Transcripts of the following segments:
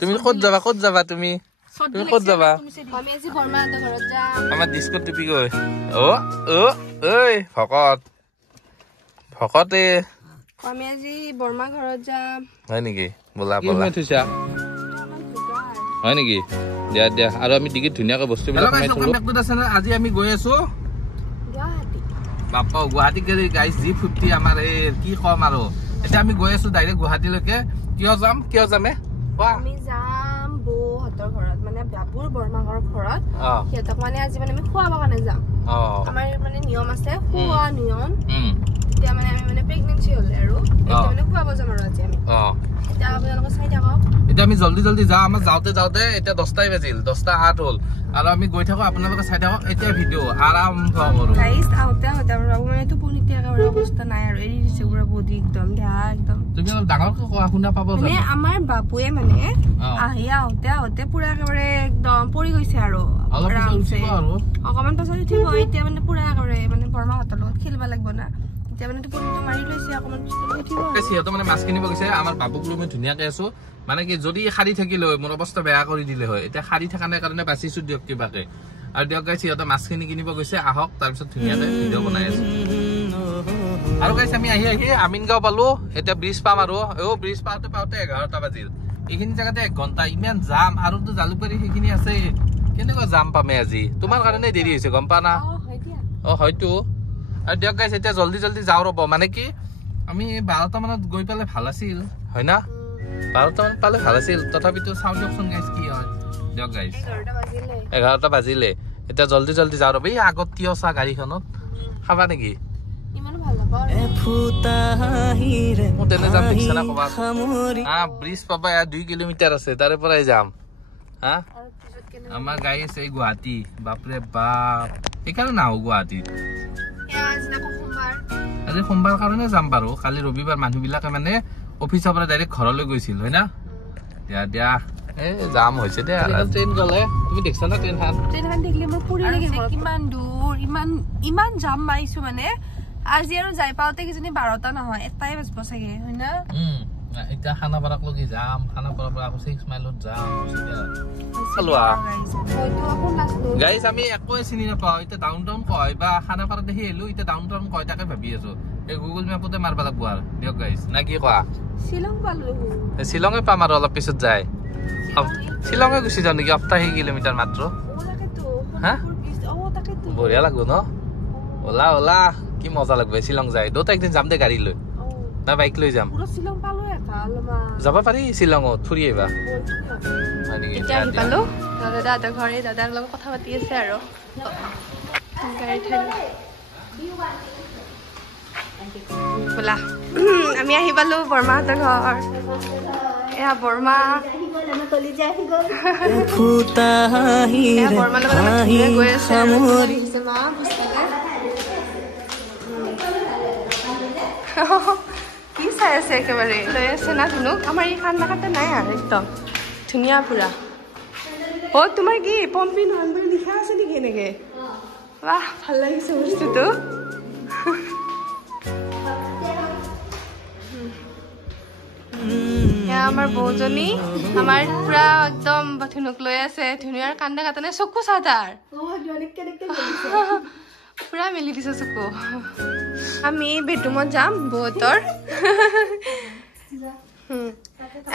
তুমি ক'ত যাবা তুমি ক'ত যাবা আমি আজি বৰমাহঁতৰ ঘৰত যাম আমাৰ ডিস্কত টিপি গৈ ঐ ভকতে আমি আজি বৰমা ঘৰত যাম হয় নেকি বলা থৈছা হয় নেকি দিয়া আৰু আমি ডিগিত ধুনীয়াকৈ বস্তুবিলাক সোমাই থলো আজি আমি গৈ আছো বাপ্পা গুৱাহাটী গাইজ G50 আমাৰ এই কি কম আৰু এতিয়া আমি গৈ আছো ডাইৰেক্ট গুৱাহাটীলৈকে কিয় যাম আমি যাম বৌহঁতৰ ঘৰত মানে বাবুৰ বৰমাহঁতৰ ঘৰত সিহঁতক মানে আজি মানে আমি খোৱাব কাৰণে যাম আমাৰ মানে নিয়ম আছে খোৱা নিয়ম এতিয়া মানে আমি মানে প্ৰেগনেন্সি হলে আৰু এতিয়া মানে খোৱাব যাম আৰু আজি আমি এতিয়া আপোনালোকে চাই থাকক এতিয়া আমি জলদি যাওঁ আমাৰ যাওঁতে এতিয়া 10টাই বাজিল 10:08 হ'ল আৰু আমি গৈ থাকো আপোনালোকে চাই থাকক এতিয়া ভিডিঅ' আৰম্ভ কৰো গাইস আউতে বাবু মানে টোপনিতে একেবাৰে অৱস্থা নাই আৰু এৰি দিছে পুৰা বডি একদম দেহা একদম তুমি অলপ ডাঙৰকৈ কোৱা শুনা পাব মানে আমাৰ বাবুৱে মানে আউতে পুৰা একেবাৰে একদম পৰি গৈছে আৰু অকমান পাছত উঠিব এতিয়া মানে পুৰা একেবাৰে মানে বৰমাহঁতৰ লগত খেলিব লাগিব না এতিয়া মানে টোপনিটো মাৰি লৈছে অকমান উঠিব সিহঁতে মানে মাছ কিনিব গৈছে আমাৰ বাবুক লৈ মই ধুনীয়াকৈ আছো মানে কি যদি শাৰী থাকিলে হয় মোৰ অৱস্থা বেয়া কৰি দিলে হয় এতিয়া শাৰী থকা নাই কাৰণে বাচিছো দিয়ক কিবাকে আৰু দিয়ক গাইছ সিহঁতে মাছখিনি কিনিব গৈছে আহক তাৰপিছত ধুনীয়াকৈ ভিডিঅ' বনাই আছো আৰু গাইছ আমি আহি আমিনগাঁও পালো এতিয়া ব্ৰিজ পাম আৰু ব্ৰিজ পাওঁতে 11টা বাজিল এইখিনি জেগাতে 1 ঘণ্টা ইমান জাম আৰু তো জালুকবাৰী সেইখিনি আছে কেনেকুৱা জাম পামে আজি তোমাৰ কাৰণে দেৰি হৈছে গম পা না হয়তো আৰু দিয়ক গাইছ এতিয়া জলদি যাওঁ ৰ'ব মানে কি আমি 12টা মানত গৈ পালে ভাল আছিল হয় না 12টা মান পালে ভাল আছিল তথাপিতো চাওঁ দিয়কচোন গাইছ কি হয় দিয়ক গাইছ 11টা বাজিলে এতিয়া জলদি যাওঁ ৰ'ব এই আগত কিয় চা গাড়ীখনত খাবা নেকি তেনে যাম দেখিছা না ক'বাত ব্ৰিজ পাবা 2 কিলোমিটাৰ আছে তাৰে পৰাই যাম আমাৰ গাইছ এই গুৱাহাটী বাপৰে বাপ সেইকাৰণে নাহো গুৱাহাটীত আজি সোমবাৰ কাৰণে যাম বাৰু কালি ৰবিবাৰ মানুহবিলাকে মানে অফিচৰ পৰা ডাইৰেক্ট ঘৰলৈ গৈছিল হয় না দিয়া জাম হৈছে দে ট্ৰেইন গলে তুমি দেখছা না ট্ৰেইনখন দেখিলে মোৰ পুৰি লাগিছে কিমান দূৰ ইমান জাম মাৰিছো মানে আজি আৰু যাই পাওঁতে কিজানি 12টা নহয় 1টাই বাজিব চাগে হয় না এতিয়া খানাপাৰাক লগি যাম খানাপাৰাৰ পৰা আকৌ 6 মাইলত যাম গাইছ আমি একোৱে চিনি নাপাওঁ এতিয়া ডাউন টাউন কয় বা খানাপাৰা দেখি আহিলো এতিয়া ডাউন টাউন কয় তাকে ভাবি আছো এই গুগল মেপতে মাৰবা লাগব আৰু দিয়ক গাইছ না কি কোৱা শ্বিলঙে পাম আৰু অলপ পিছত যায় শ্বিলঙে গুচি যাওঁ নেকি 80 কিলোমিটাৰ মাত্ৰ বঢ়িয়া লাগব ন ওলা কি মজা লাগবে শ্বিলং যায় দুটা একদিন যাম দে গাড়ী লৈ না বাইক লৈ যাম যাব পাৰি শ্বিলঙত ফুৰি আহিবা দাদাৰ ঘৰে দাদাৰ লগত কথা পাতি আছে আৰু বোলা আমি আহি পালো বৰমাহঁতৰ ঘৰ এয়া বৰমা বৰমাৰ লগত গৈ আছে কি চাই আছে একেবাৰে লৈ আছে না ধুনুক আমাৰ এই কান্দা কাটা নাই আৰু একদম ধুনীয়া পুৰা তোমাৰ কি পম্পি নহন বুলি লিখা আছে নেকি এনেকে বাহ ভাল লাগিছে বস্তুটো আমাৰ বৌজনী আমাৰ পুৰা একদম ধুনুক লৈ আছে ধুনীয়াৰ কান্দা কাটা নাই চকু চা তাৰ পুৰা মেলি দিছে চকু আমি বেডৰুমত যাম বৌহঁতৰ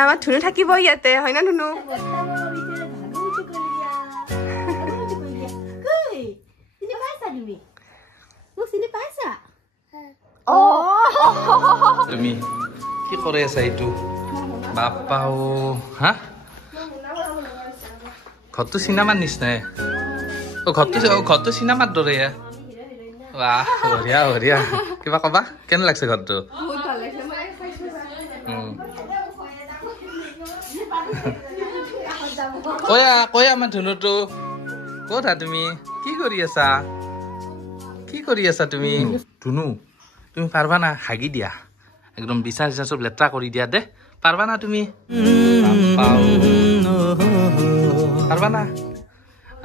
আমাৰ ধুনু থাকিব ইয়াতে হয় না ধুনু তুমি কি কৰি আছা এইটো বাপ্পা ঘৰটো চিনেমাৰ নিচিনাই ঘৰটো চিনেমাৰ দৰে বাহ বঢ়িয়া কিবা কবা কেনে লাগছে ঘৰটো কৈ আমাৰ ধুনুটো ক'ত তুমি কি কৰি আছা তুমি ধুনু তুমি পাৰবা না হাগি দিয়া একদম বিচাৰ চব লেতেৰা কৰি দিয়া দে পাৰবা না তুমি পাৰবা না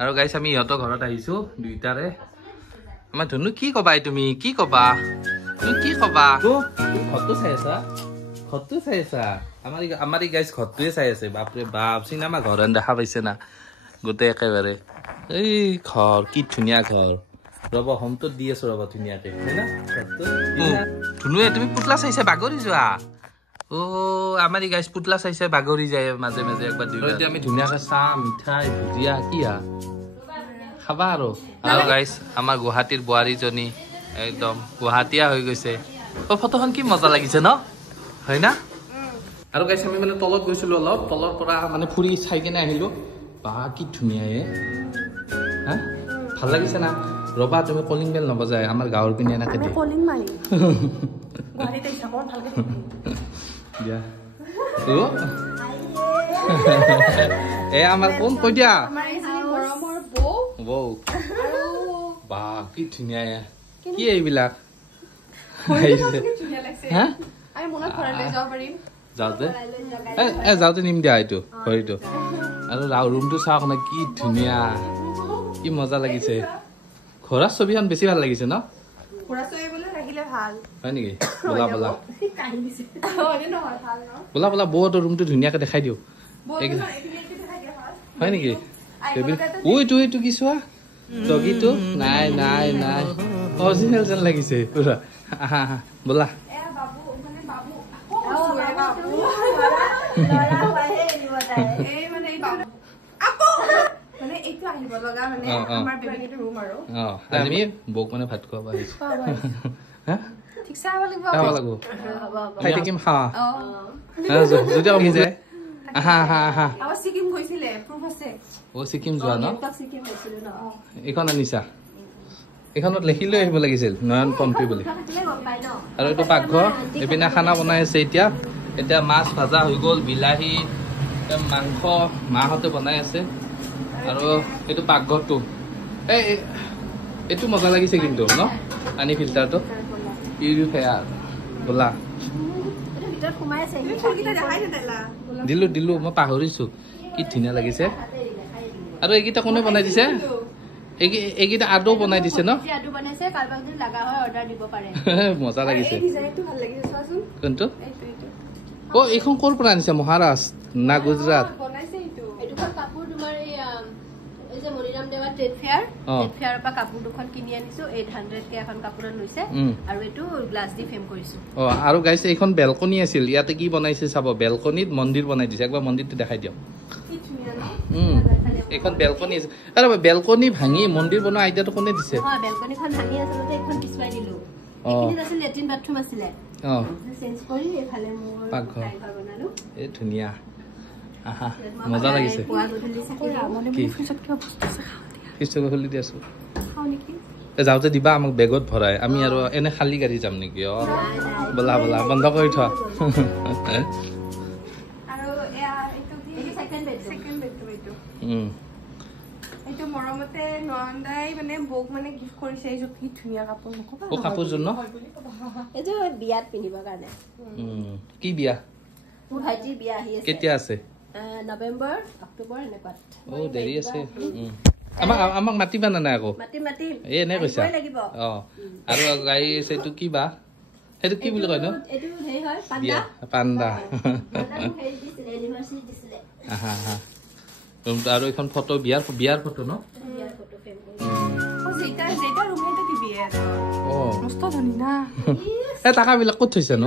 আৰু গাইছ আমি ইহঁতৰ ঘৰত আহিছো দুইটাৰে আমাৰ ধুনু কি কবা তুমি ঘৰটো চাই আছা আমাৰ গাইজ ঘৰটোৱে চাই আছে বাপৰে বাপ চিনেমা ঘৰ দেখা পাইছে না গোটেই একেবাৰে এই ঘৰ কি ধুনীয়া ঘৰ ৰ'ব হোমটোত দি আছো ৰ'ব ধুনীয়াকে হয় না ধুনুৱে তুমি পুতলা চাইছা বাগৰি যোৱা আমাৰ গাইজ পুতলা চাইছে বাগৰি যায় মাজে মাজে একবাৰ দুই আমি ধুনীয়াকে চাহ মিঠাই ভুজিয়া কি খাবা আৰু গাইজ আমাৰ গুৱাহাটীৰ বোৱাৰীজনী একদম গুৱাহাটীয়া হৈ গৈছে ফটোখন কি মজা লাগিছে ন হয় না আৰু গাইছ আমি মানে তলত গৈছিলো অলপ তলৰ পৰা মানে ফুৰি চাই কেনে আহিলো বা কি ধুনীয়া হা ভাল লাগিছে না ৰবা তুমি কলিং বেল নবজাই আমাৰ গাঁৱৰ পিনে এনেকে দিয়ে কলিং মাৰি গুৱাহাটীতে চাবৰ ভালকে দিয়া এ আমাৰ কোন কৈ দিয়া আমাৰ এই মৰমৰ বৌ বা কি ধুনীয়া কি এইবিলাক হা আমি মনত ভৰাই লৈ যাব পাৰিম যাওঁতে নিম দিয়া এইটো ঘড়ীটো আৰু ৰুমটো চাওক না কি ধুনীয়া কি মজা লাগিছে ঘৰৰ ছবিখন বেছি ভাল লাগিছে ন হয় নেকি বোলা বোলা বোলা বোলা বৌহঁতৰ ৰুমটো ধুনীয়াকে দেখাই দিওঁ হয় নেকি এইটো কি চোৱা ডগিটো নাই নাই নাই অৰিজিনেল যেন লাগিছে পুৰা আহা আহা বোলা আমি বৌক মানে ভাত খুৱাব আহিছো খাই থাকিম খাৱা যদি কমি যায় ছিকিম যোৱা ন এইখন আনিছা এইখনত লিখি লৈ আহিব লাগিছিল নয়ন পম্পী বুলি আৰু এইটো পাকঘৰ এইপিনে খানা বনাই আছে এতিয়া এতিয়া মাছ ভাজা হৈ গ'ল বিলাহী মাংস মাহঁতে বনাই আছে আৰু এইটো পাকঘৰটো এইটো মজা লাগিছে কিন্তু ন পানী ফিল্টাৰটো পিউৰিফায়াৰ বোলা দিলো মই পাহৰিছো কি ধুনীয়া লাগিছে আৰু এইকেইটা কোনে বনাই দিছে এইকেইটা আদৌ বনাই দিছে ন মজা লাগিছে কোনটো এইখন ক'ৰ পৰা আনিছে মহাৰাষ্ট্ৰ না গুজৰাট আৰু গাইছে এইখন বেলকনি আছিল ইয়াতে কি বনাইছে চাব বেলকনিত মন্দিৰ বনাই দিছে একবাৰ মন্দিৰটো দেখাই দিয়ক এইখন বেলকনি আছে আৰু বেলকনি ভাঙি মন্দিৰ বনোৱা আইডিয়াটো কোনে দিছে ধুনীয়া আহা মজা লাগিছে খুলি দি আছো যাওঁতে দিবা আমাক বেগত ভৰাই আমি আৰু এনে খালী গাড়ী যাম নেকি বোলা বোলা বন্ধ কৰি থোৱা কাপোৰযোৰ ন বিয়াত পিন্ধিবৰ কাৰণে কি বিয়া মোৰ ভাইটিৰ বিয়া আহি আছে কেতিয়া আছে নৱেম্বৰ অক্টোবৰ এনেকুৱাত দেৰি আছে আমাক মাতিবা না নাই আকৌ এনে কৈছা আৰু গাড়ী আছে এইটো কি বা সেইটো কি বুলি কয় ন পাণ্ডা আৰু এইখন ফটো বিয়াৰ ফটো ন টাকা বিলাক ক'ত থৈছে ন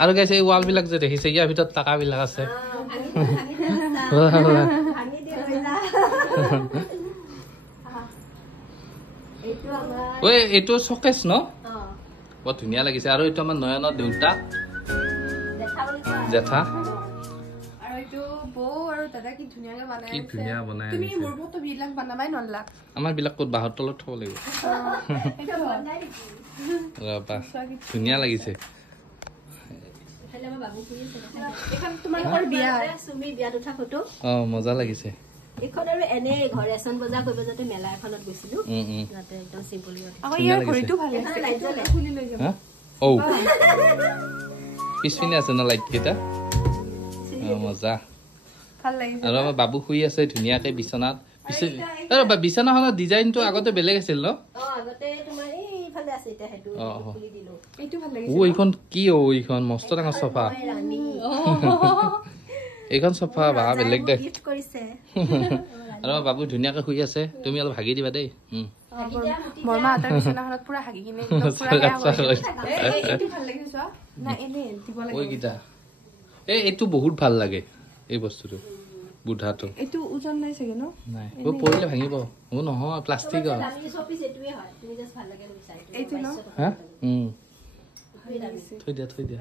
আৰু গাইছে এই ৱাল বিলাক যে দেখিছে ইয়াৰ ভিতৰত টাকা বিলাক আছে এইটো চকেছ ন বৰ ধুনীয়া লাগিছে আৰু এইটো আমাৰ নয়নৰ দেউতা জেঠা আমাৰ বিলাক ক'ত বাঁহৰ তলত থব লাগিব ধুনীয়া লাগিছে মজা লাগিছে এখন আৰু এনে ঘৰ ৰেচন বজাৰ কৰিব যাতে মেলা এখনত গৈছিলো যাতে একদম সিম্পল পিছপিনে আছে ন লাইট কেইটা মজা আৰু আমাৰ বাবু শুই আছে ধুনীয়াকে বিচনাত বিচনাখনৰ ডিজাইনটো আগতে বেলেগ আছিল ন ইফালে আছে এটা হেতু খুলি দিলো এইটো ভাল লাগিছে ও এইখন কি ও এইখন মস্ত ডাঙৰ সোফা এইখন সোফা বা বেলেগ দে গিফট কৰিছে আৰু বাবু ধুনীয়াকৈ শুই আছে তুমি অলপ ভাগি দিবা দেই বৰমা আটাৰ বিছনাখনত পুৰা হাগি কিনে একদম পুৰা এইটো ভাল লাগিছে না এনে দিব লাগে ওই গিটা এইটো বহুত ভাল লাগে এই বস্তুটো বুঢ়াটো এইটো ওজন নাই চাগে ন নাই ও পৰিলে ভাঙিব ও নহয় প্লাষ্টিক আমি চপিছ এটোৱে হয় তুমি জাস্ট ভাল লাগে বিচাৰি এইটো ন হা থৈ দিয়া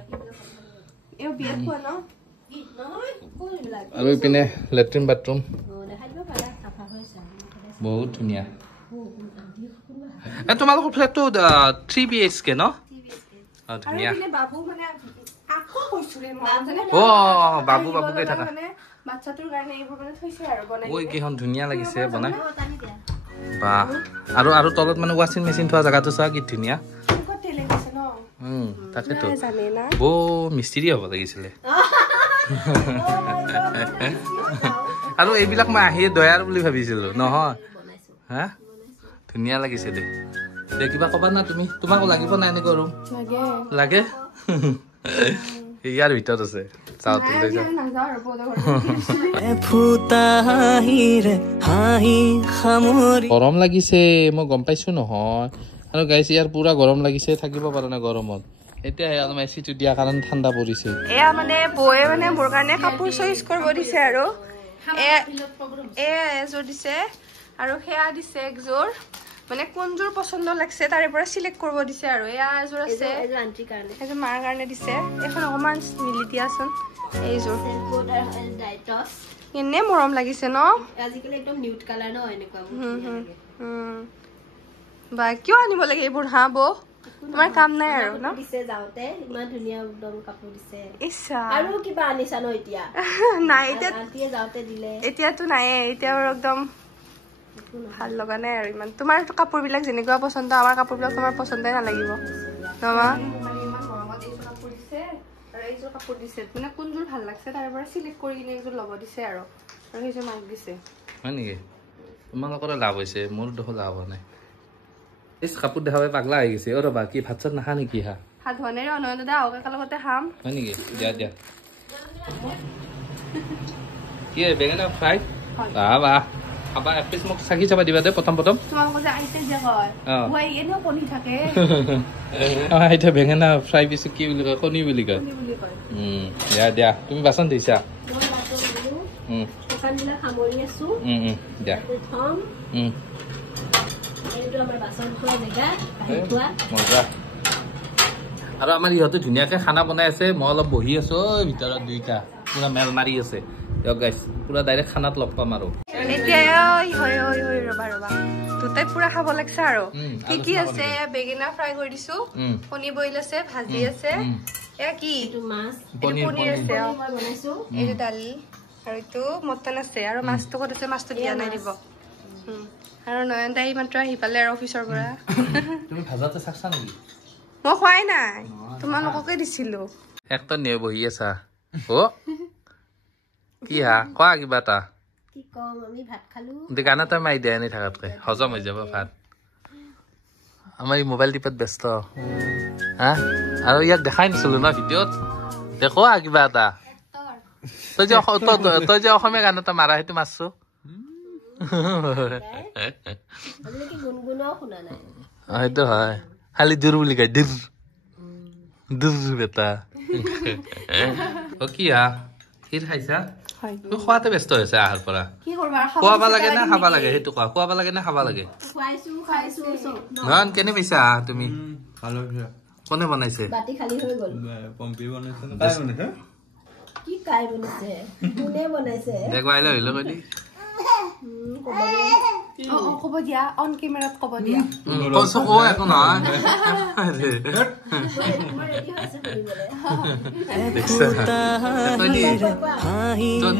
এও বিয়া খোৱা ন নহয় কোন লাগ আৰু ইপিনে লেট্ৰিন বাথৰুম দেখাই দিব পাৰা চাফা হৈছে বহুত ধুনীয়া তোমালোকৰ ফ্লেটটো 3 BHK ন ধুনীয়া আৰু বাবু মানে আকৌ কৈছিলে মই ও বাবুকে থাকা মানে বাচ্চাটোৰ কাৰণে এইবোৰ মানে থৈছে আৰু বনাই ওই কিখন ধুনীয়া লাগিছে বনাই টানি দিয়া বাহ আৰু তলত মানে ৱাশ্বিং মেচিন থোৱা জায়গাটো চোৱা কি ধুনীয়া ক'ত তেলে গৈছে ন তাকেতো জানে না বৌ মিস্ত্ৰী হ'ব লাগিছিলে আৰু এইবিলাক মই আহিয়ে দয়াৰ বুলি ভাবিছিলো নহয় হা ধুনীয়া লাগিছে দে কিবা কবা না তুমি তোমাকো লাগিব না এনেকৈ ৰুম লাগে ইয়াৰ ভিতৰত আছে চাওঁতে লৈ যাওঁ গৰম লাগিছে মই গম পাইছো নহয় আৰু গাইছ ইয়াৰ পুৰা গৰম লাগিছে থাকিব পৰা নাই গৰমত এতিয়া অলপ এচিটো দিয়াৰ কাৰণে ঠাণ্ডা পৰিছে এয়া মানে বৌয়ে মানে মোৰ কাৰণে কাপোৰ চইচ কৰিব দিছে আৰু এযোৰ দিছে আৰু সেয়া দিছে একযোৰ মানে কোনযোৰ পছন্দ লাগছে তাৰে পৰা সিলেক্ট কৰিব দিছে আৰু এয়া এযোৰ আছে এযোৰ মাৰ কাৰণে দিছে এখন অকমান মিলি দিয়াচোন এইযোৰ এনে মৰম লাগিছে ন আজিকালি একদম নিউট কালাৰ ন এনেকুৱা বা কিয় আনিব লাগে এইবোৰ হা বৌ তোমাৰ কাম নাই আৰু ন দিছে যাওতে ইমান ধুনীয়া একদম কাপোৰ দিছে ইচ্ছা আৰু কিবা আনিছা ন এতিয়া নাই এতিয়া আন্টিয়ে যাওতে দিলে এতিয়াতো নাই এতিয়া একদম ভাল লগা নাই আৰু ইমান তোমাৰ কাপোৰ বিলাক যেনেকুৱা পছন্দ আমাৰ কাপোৰ বিলাক তোমাৰ পছন্দই নালাগিব নমা এইযোৰ কাপোৰ দিছে মানে কোনযোৰ ভাল লাগছে তাৰে পৰা সিলেক্ট কৰি কিনে এইযোৰ ল'ব দিছে আৰু সেইযোৰ মাক দিছে হয় নেকি তোমালোকৰ লাভ হৈছে মোৰ দেখোন লাভ হোৱা নাই এই কাপোৰ দেখা পাই পাগলা হৈ গৈছে অ ৰবা কি ভাত চাত নাখা নেকি হা ভাত হোৱা নাই অনয় দাদা আহক একেলগতে খাম হয় নেকি দিয়া কি বেঙেনা ফ্ৰাই বাহ খাবা এক পিচ মোক চাকি চাবা দিবা দে প্ৰথম তোমালোকৰ যে আইতা যে কয় ওই এনেও কণী থাকে আইতা বেঙেনা ফ্ৰাই পিছ কি বুলি কয় কণী বুলি কয় দিয়া তুমি বাচন দিছা দোকানবিলাক সামৰি আছো দিয়া এইটো আমাৰ বাচন থোৱা জেগা থোৱা মজা আৰু আমাৰ ইহঁতে ধুনীয়াকে খানা বনাই আছে মই অলপ বহি আছো ভিতৰত দুইটা পুৰা মেল মাৰি আছে দিয়ক গাইছ পুৰা ডাইৰেক্ট খানাত লগ পাম আৰু এতিয়া ৰবা দুটাই পুৰা খাব লাগছে আৰু কি আছে বেঙেনা ফ্ৰাই কৰি দিছো কণী বইল আছে ভাজি আছে এয়া কি এইটো মাছ পনীৰ আছে মই বনাইছো এইটো দালি আৰু এইটো মটন আছে আৰু মাছটো ক'ত আছে মাছটো দিয়া নাই দিব আৰু নয়ন দাই মাত্ৰ আহি পালে আৰু অফিচৰ পৰা তুমি ভাজাতে চাকছা নেকি মই খোৱাই নাই তোমালোককে দিছিলো একটা নিয়ে বহি আছা অ কি হা কোৱা কিবা এটা কি কম আমি ভাত খালো দোকান এটা মাৰি দিয়া এনেই থাকাতকৈ হজম হৈ যাব ভাত আমাৰ এই মোবাইল টিপত ব্যস্ত হা আৰু ইয়াক দেখাই নাছিলো ন ভিডিঅ'ত দেখো কিবা এটা তই যে অসমীয়া গান এটা মাৰা সেইটো মাৰছো সেইটো হয় খালি দূৰ বুলি কয় দূৰ বেটা কি হা কি খাইছা খোৱাতে ব্যস্ত হৈছে আহাৰ পৰা খোৱাব লাগে নে খাব লাগে সেইটো কোৱা খোৱাব লাগে নে খাব লাগে নহয় কেনে পাইছা তুমি কোনে বনাইছে ক'ব দিয়া অন কেমেৰাত ক'ব দিয়া একো নহয়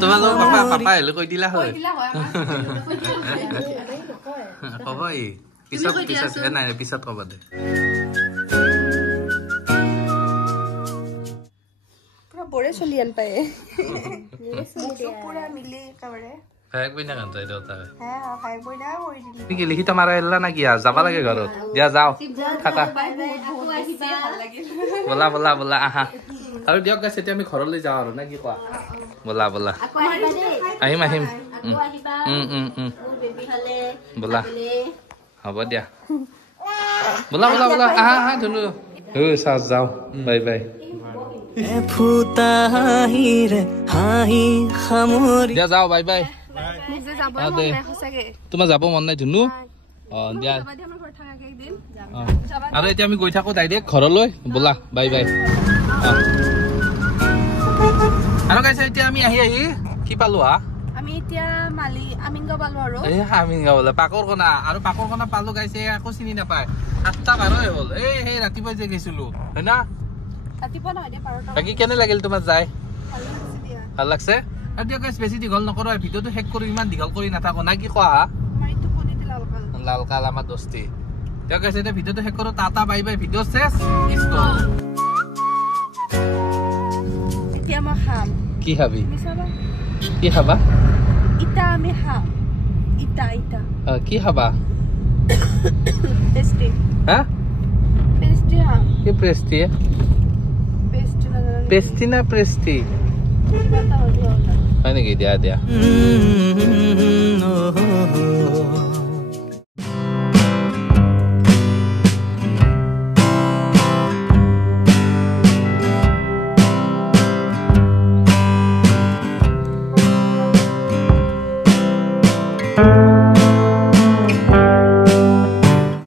তোমালোকৰ পাপা আহিলে কৈ দিলা হয় কব পিছত কব দে পুৰা বৰে চলি আন পায় পুৰা মিলি একেবাৰে ভাইক বইনা কান তাই দেউতা হ্যাঁ ভাই বইনা কই দিলি তুমি কি লিখি তোমার এলা না কি যাবা লাগে ঘৰত দিয়া যাও থাকা বলা বলা বলা আহা আৰু দিয়ক গাইছ এতিয়া আমি ঘৰলৈ যাওঁ আৰু না কি কোৱা বলা বলা আহিম আহিম বলা হ'ব দিয়া বলা বলা বলা আহা আহা ধুনু চাও যাও বাই বাই দিয়া যাও বাই বাই তোমাৰ যাব মন নাই ধুনু দিয়া আৰু এতিয়া আমি গৈ থাকো ডাইৰেক্ট ঘৰলৈ বলা বাই বাই আৰু গাইছে এতিয়া আমি আহি আহি কি পালো হা আমি এতিয়া আমিনগাঁও পালো আৰু আমিনগাঁও বোলে পাকৰ কণা আৰু পাকৰ কণা পালো গাইছে আকৌ চিনি নাপায় 7:12 হ'ল এই ৰাতিপুৱা যে গৈছিলো হয় না ৰাতিপুৱা নহয় দিয়া 12টা বাকি কেনে লাগিল তোমাৰ যাই ভাল লাগছে আৰু দিয়া গাইছ বেছি দীঘল নকৰো ভিডিঅ'টো শেষ কৰি ইমান দীঘল কৰি নাথাকো না কি কোৱা আমাৰ ইটো পনিতে লাল কাল আমাৰ দস্তি দিয়া গাইছ এতিয়া ভিডিঅ'টো শেষ কৰো টাটা বাই বাই ভিডিঅ' শেষ এতিয়া মই খাম কি খাবি মিছাবা কি খাবা ইটা আমি খাম ইটা কি খাবা পেস্ট্রি হা পেস্ট্রি খাম কি পেস্ট্রি পেস্ট্রি না পেস্ট্রি হয় নেকি দিয়া দিয়া